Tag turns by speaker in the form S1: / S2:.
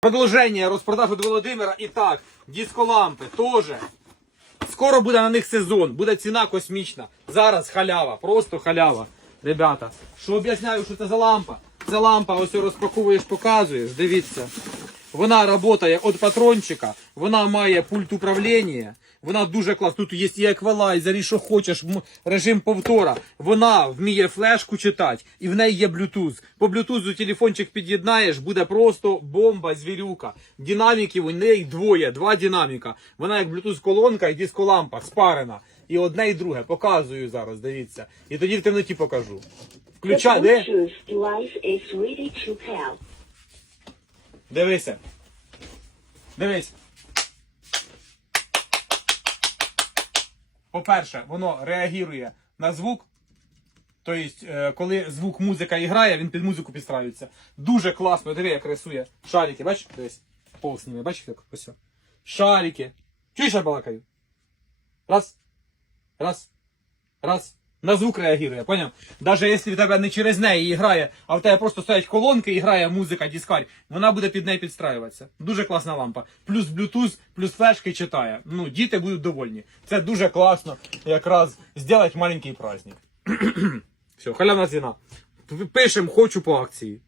S1: Продовження розпродажу від Володимира. І так, дисколампи теж. Скоро буде на них сезон, буде ціна космічна. Зараз халява, просто халява. Ребята, що об'ясняю, що це за лампа? Це лампа, ось розпаковуєш, показуєш, дивіться. Вона працює від патрончика, вона має пульт управління, вона дуже класна. Тут є і еквалайзер, і що хочеш, режим повтора. Вона вміє флешку читати, і в неї є Bluetooth. По Bluetooth телефончик під'єднаєш, буде просто бомба, звірюка. Динаміків у неї двоє, два динаміка. Вона як Bluetooth колонка і дисколампа спарена. І одне і друге. Показую зараз, дивіться. І тоді в темноті покажу. Включай, де? Дивися. Дивись. По-перше, воно реагує на звук. Тобто, е, коли звук музика іграє, грає, він під музику підстраюється. Дуже класно, диви, як рисує. Шарики, бачиш? Повз ними, бачиш, як ось. Шарики. Чуєш, я балакаю? Раз. Раз. Раз. На звук реагує, поняв? Даже якщо в тебе не через неї грає, а в тебе просто стоять колонки і грає музика, дискарь, вона буде під неї підстраюватися. Дуже класна лампа. Плюс Bluetooth, плюс флешки читає. Ну, діти будуть довольні. Це дуже класно якраз зробити маленький праздник. Все, халявна ціна. Пишемо, хочу по акції.